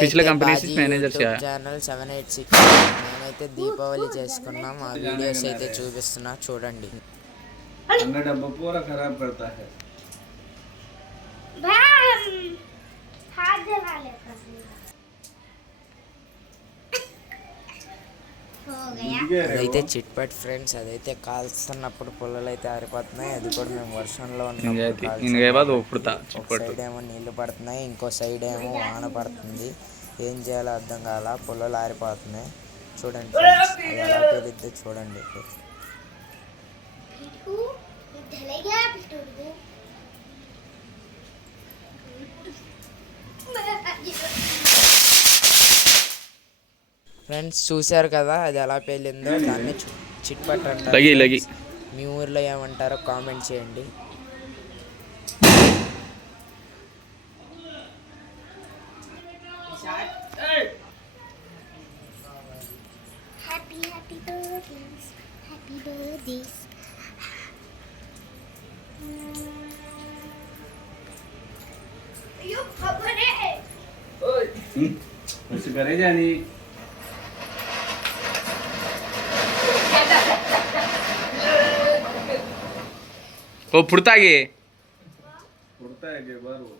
पिछले कंपनी से मैनेजर से आया ఛానల్ 786 నేనైతే దీపావళి చేసుకున్నాం ఆ వీడియోస్ అయితే చూపిస్తున్నా చూడండి अन्ना डब्बा पूरा खराब करता है हाथ जला लेता అదైతే చిట్ పట్ ఫ్రెండ్స్ అదైతే కాల్స్తున్నప్పుడు పుల్లలు అయితే ఆరిపోతున్నాయి అది కూడా మేము వర్షంలో సైడ్ ఏమో నీళ్లు పడుతున్నాయి ఇంకో సైడ్ ఏమో వాన పడుతుంది ఏం చేయాలో అర్థం కాల పుల్లలు ఆరిపోతున్నాయి చూడండి ఫ్రెండ్స్ అది ఎలా పేలిద్దో చూడండి ఫ్రెండ్స్ చూశారు కదా అది ఎలా పేలిందో దాన్ని చిట్ పట్ అంటారు మీ ఊర్లో ఏమంటారో కామెంట్ చేయండి वैसे करे जानी वो फुड़ता है के बार वो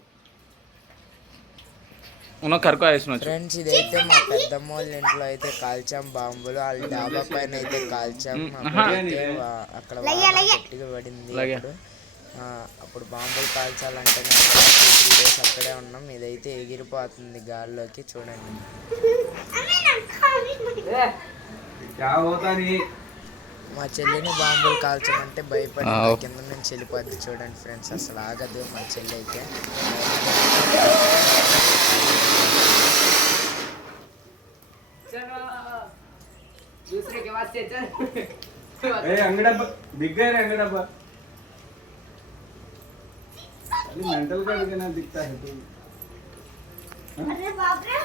उन्होंने घर को आया सुना ఫ్రెండ్స్ ఇదైతే మా పెద్దమ్మ వాళ్ళ ఇంట్లో అయితే కాల్చాం బాంబులు వాళ్ళ డాబా పైన అయితే కాల్చాం అక్కడ గట్టిగా పడింది అప్పుడు బాంబులు కాల్చాలంటే 2-3 డేస్ అక్కడే ఉన్నాం ఇదైతే ఎగిరిపోతుంది గాల్లోకి చూడండి మా చెల్లిని బాంబులు కాల్చమంటే భయపడి కింద నుంచి వెళ్ళిపోద్ది చూడండి ఫ్రెండ్స్ అసలు ఆగదు మా చెల్లి అయితే मेंटल का दिखता है तो अरे बाप रे